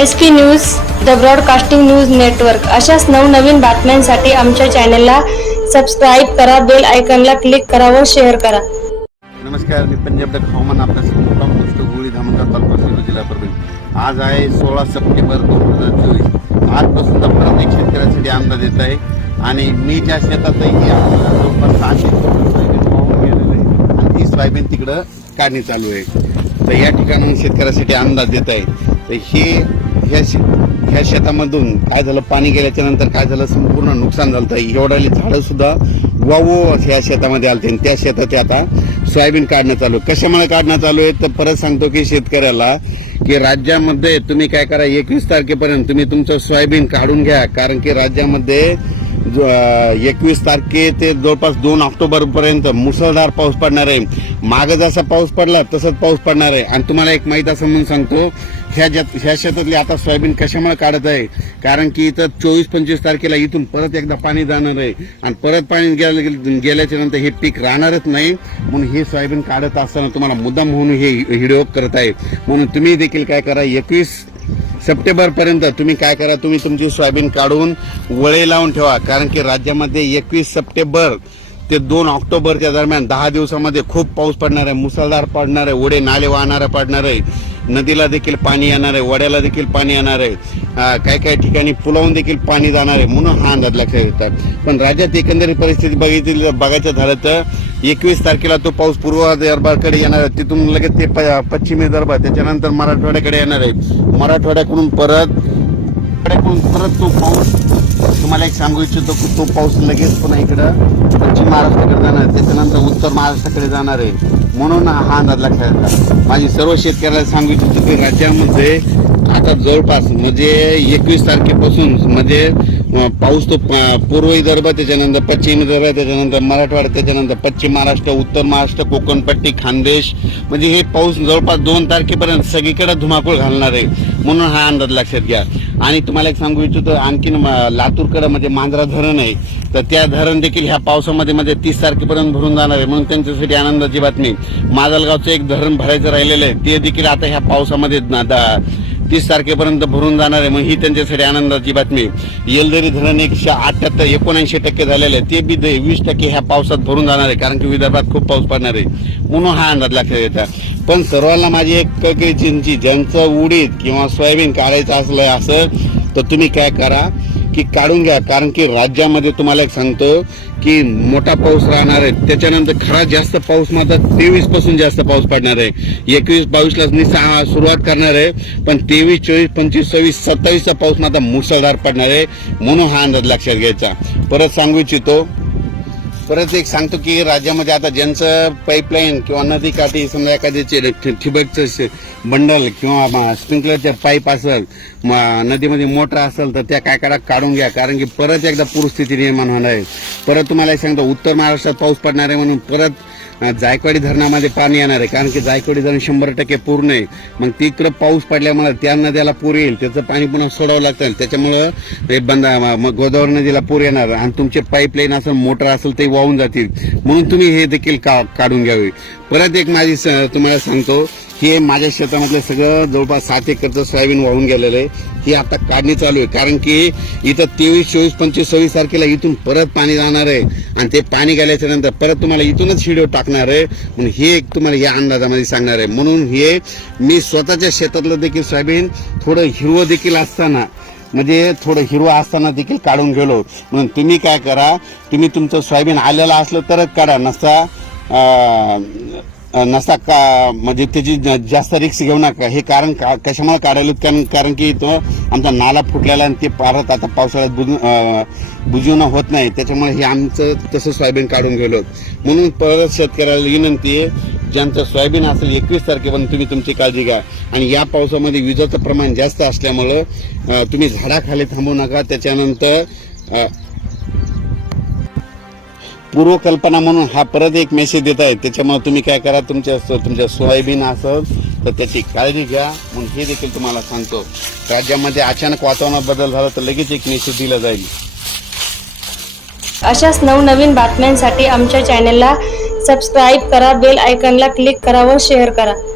S P news the broadcasting news network अशाच नवनवीन बातम्यांसाठी आमच्या चॅनलला सबस्क्राईब करा बेल आयकनला क्लिक करा व शेअर करा नमस्कार मी पंजाब डक हवामान आपल्या गोळी धामणगाव तालुका जिल्हा परभणी आज आहे सोळा सप्टेंबर दोन हजार चोवीस आजपासून परत एक शेतकऱ्यासाठी अंदाज येत आहे आणि मी ज्या शेतातही आहे जवळपास सहाशे ती सोयाबीन तिकडं काढणी चालू आहे तर या ठिकाणून शेतकऱ्यासाठी अंदाज देत आहे तर हे ह्या शे ह्या शेतामधून काय झालं पाणी गेल्याच्या नंतर काय झालं संपूर्ण नुकसान झालं तर झाड सुद्धा वावो ह्या शेतामध्ये आलते आणि त्या शेतात आता सोयाबीन काढणं चालू आहे कशामुळे काढणं चालू आहे तर परत सांगतो की शेतकऱ्याला की राज्यामध्ये तुम्ही काय करा एकवीस तारखेपर्यंत तुम्ही तुमचं सोयाबीन काढून घ्या कारण की राज्यामध्ये एकवीस तारखे ते जवळपास दोन ऑक्टोबरपर्यंत मुसळधार पाऊस पडणार आहे मागं जसा पाऊस पडला तसंच पाऊस पडणार आहे आणि तुम्हाला एक माहीत असं म्हणून सांगतो ह्या ज्या ह्या शेतातली आता सोयाबीन कशामुळे काढत आहे कारण की इथं चोवीस पंचवीस तारखेला इथून परत एकदा पाणी जाणार आहे आणि परत पाणी गेल्याच्या नंतर हे पीक राहणारच नाही म्हणून हे सोयाबीन काढत असताना तुम्हाला मुद्दाम म्हणून हे व्हिडिओ करत आहे म्हणून तुम्ही देखील काय करा एकवीस सप्टेंबरपर्यंत तुम्ही काय करा तुम्ही तुमची सोयाबीन काढून वळे लावून ठेवा कारण की राज्यामध्ये एकवीस सप्टेंबर ते दोन ऑक्टोबरच्या दरम्यान दहा दिवसामध्ये खूप पाऊस पडणार आहे मुसळधार पडणार आहे ओढे नाले वाहणारे पडणार आहे नदीला देखील पाणी येणार आहे वड्याला देखील पाणी येणार आहे काही काही ठिकाणी पुलावून देखील पाणी जाणार आहे म्हणून हा अंदाज लक्षात येतात पण राज्यात एकंदरीत परिस्थिती बघितली बघायचं झालं तर एकवीस तारखेला तो पाऊस पूर्व दरबारकडे येणार आहे तिथून लगेच ते पश्चिमी दरबार त्याच्यानंतर मराठवाड्याकडे येणार आहे मराठवाड्याकडून परत परत तो पाऊस तुम्हाला एक सांगू इच्छितो की तो पाऊस लगेच पुन्हा इकडं पश्चिम महाराष्ट्राकडे जाणार आहे त्याच्यानंतर उत्तर महाराष्ट्राकडे जाणार आहे म्हणून हा अंदाज लक्षात माझी सर्व शेतकऱ्याला सांगू इच्छितो की राज्यामध्ये आता जवळपास म्हणजे एकवीस तारखेपासून म्हणजे पाऊस तो पूर्व विदर्भ त्याच्यानंतर पश्चिम विदर्भ त्याच्यानंतर मराठवाडा त्याच्यानंतर पश्चिम महाराष्ट्र उत्तर महाराष्ट्र कोकणपट्टी खानदेश म्हणजे हे पाऊस जवळपास दोन तारखेपर्यंत सगळीकडे धुमाकूळ घालणार आहे म्हणून हा अंदाज लक्षात घ्या आणि तुम्हाला एक सांगू इच्छितो आणखीन लातूरकडे म्हणजे मांजरा धरण आहे तर त्या धरण देखील ह्या पावसामध्ये म्हणजे तीस तारखेपर्यंत भरून जाणार आहे म्हणून त्यांच्यासाठी आनंदाची बातमी माजलगावचं एक धरण भरायचं राहिलेलं आहे ते देखील आता ह्या पावसामध्ये तीस तारखेपर्यंत भरून जाणार आहे मग ही त्यांच्यासाठी आनंदाची बातमी येलदरी धरण एकशे अठ्ठ्याहत्तर एकोणऐंशी टक्के झालेलं आहे ते बी वीस टक्के ह्या पावसात भरून जाणार आहे कारण की विदर्भात खूप पाऊस पडणार आहे म्हणून हा अंदाज लक्षात यायचा पण सर्वांना माझी एक चिंची ज्यांचं उडीद किंवा सोयाबीन काढायचं असलं असं तर तुम्ही काय करा की काढून घ्या कारण की राज्यामध्ये तुम्हाला एक सांगतो की मोठा पाऊस राहणार आहे त्याच्यानंतर खरा जास्त पाऊस माझा तेवीस पासून जास्त पाऊस पडणार आहे एकवीस बावीस मी सहा सुरुवात करणार आहे पण तेवीस चोवीस पंचवीस सव्वीस सत्तावीसचा पाऊस माझा मुसळधार पडणार आहे म्हणून हा अंदाज लक्षात घ्यायचा परत सांगू इच्छितो परत एक सांगतो की राज्यामध्ये आता ज्यांचं पाईपलाईन किंवा नदी काठी समजा एखाद्याचे ठिबकचं बंडल किंवा स्प्रिंकलरच्या पाईप असेल नदीमध्ये मोटर असेल तर त्या काय काढा काढून घ्या कारण की परत एकदा पूरस्थिती निर्माण होणार आहे परत तुम्हाला सांगतो उत्तर महाराष्ट्रात पाऊस पडणार आहे म्हणून परत जायकवाडी धरणामध्ये पाणी येणार आहे कारण की जायकवाडी धरण शंभर टक्के पूर्ण आहे मग तिकडं पाऊस पडल्यामुळे त्या नद्याला पूर येईल त्याचं पाणी पुन्हा सोडावं लागतं त्याच्यामुळं हे बंद मग गोदावरी नदीला पूर येणार आणि तुमचे पाईपलाईन असेल मोटर असेल ते वाहून जातील म्हणून तुम्ही हे देखील का काढून घ्यावे परत एक माझी तुम्हाला सांगतो हे माझ्या शेतामधलं सगळं जवळपास सात एकरचं सोयाबीन वाहून गेलेलं आहे हे आता काढणी चालू आहे कारण की इथं तेवीस चोवीस पंचवीस सव्वीस तारखेला इथून परत पाणी जाणार आहे आणि ते पाणी गेल्याच्या नंतर परत तुम्हाला इथूनच व्हिडिओ टाकणार आहे म्हणून हे एक तुम्हाला या अंदाजामध्ये सांगणार आहे म्हणून हे मी स्वतःच्या शेतातलं देखील सोयाबीन थोडं हिरवं देखील असताना म्हणजे थोडं हिरवं असताना देखील काढून गेलो म्हणून तुम्ही काय करा तुम्ही तुमचं सोयाबीन आलेलं असलं तरच काढा नसता नसता का म्हणजे त्याची जास्त रिक्स घेऊ नका हे कारण का कशामुळे काढायला कारण कारण की तो आमचा नाला फुटलेला आणि ते पारत आता पावसाळ्यात बुजून बुजवणं होत नाही त्याच्यामुळे हे आमचं तसं सोयाबीन काढून गेलो म्हणून परत शेतकऱ्याला विनंती आहे ज्यांचं सोयाबीन असेल एकवीस तारखेपर्यंत तुम्ही तुमची काळजी घ्या आणि या पावसामध्ये विजाचं प्रमाण जास्त असल्यामुळं तुम्ही झाडाखाली थांबू नका त्याच्यानंतर पूर्वकल्पना म्हणून हा परत एक मेसेज देत आहे त्याच्यामुळे तुम्ही काय करा तुमच्या तुमच्या सोयाबीन असं तर त्याची काळजी घ्या म्हणून हे देखील तुम्हाला सांगतो राज्यामध्ये अचानक वातावरणात बदल झाला तर लगेच एक मेसेज दिला जाईल अशाच नवनवीन बातम्यांसाठी आमच्या चॅनलला सबस्क्राईब करा बेल आयकनला क्लिक करा व शेअर करा